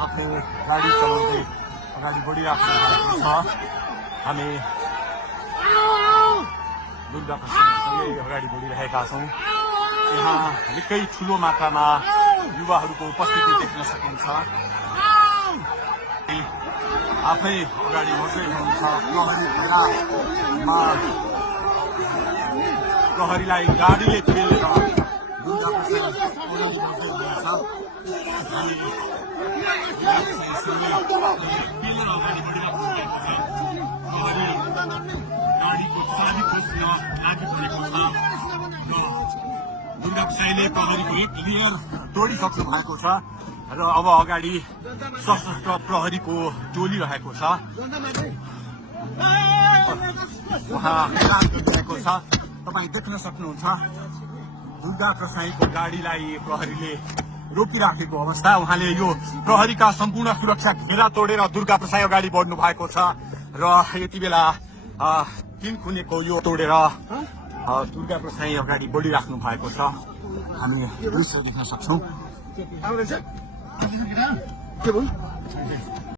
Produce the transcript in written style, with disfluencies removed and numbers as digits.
आफ्नो गाडी चलाउँदै अगाडि बढिराख्नु भएको छ। हामी दुर्गा प्रसादसँगै अगाडि बढिरहेका छौँ। यहाँ निकै ठुलो मात्रामा युवाहरूको उपस्थिति देख्न सकिन्छ। आफै अगाडि बढ्दै हुनुहुन्छ। प्रहरीलाई गाडीले पेलेर दुर्गा प्रसाद अगाडि बढ्दै हुनुहुन्छ। अगाडि बढिराख्नु भएको छ। प्रहरी गाडीको चाबी खोज्न लागिपरेको छ। दुर्गा प्रसादले प्रहरीको एक लेयर तोडिसक्नु भएको छ र अब अगाडि सशस्त्र प्रहरीको टोली रहेको छ। उहाँ ऐलान गरिरहेको छ। तपाईँ देख्न सक्नुहुन्छ दुर्गा प्रसाईको गाडीलाई प्रहरीले रोकिराखेको अवस्था। उहाँले यो प्रहरीका सम्पूर्ण सुरक्षा घेरा तोडेर दुर्गा प्रसाई अगाडि बढ्नु भएको छ र यति बेला 3 खुनेको यो तोडेर दुर्गा प्रसाई अगाडि बढिराख्नु भएको छ। हामी दृश्य देख्न सक्छौँ।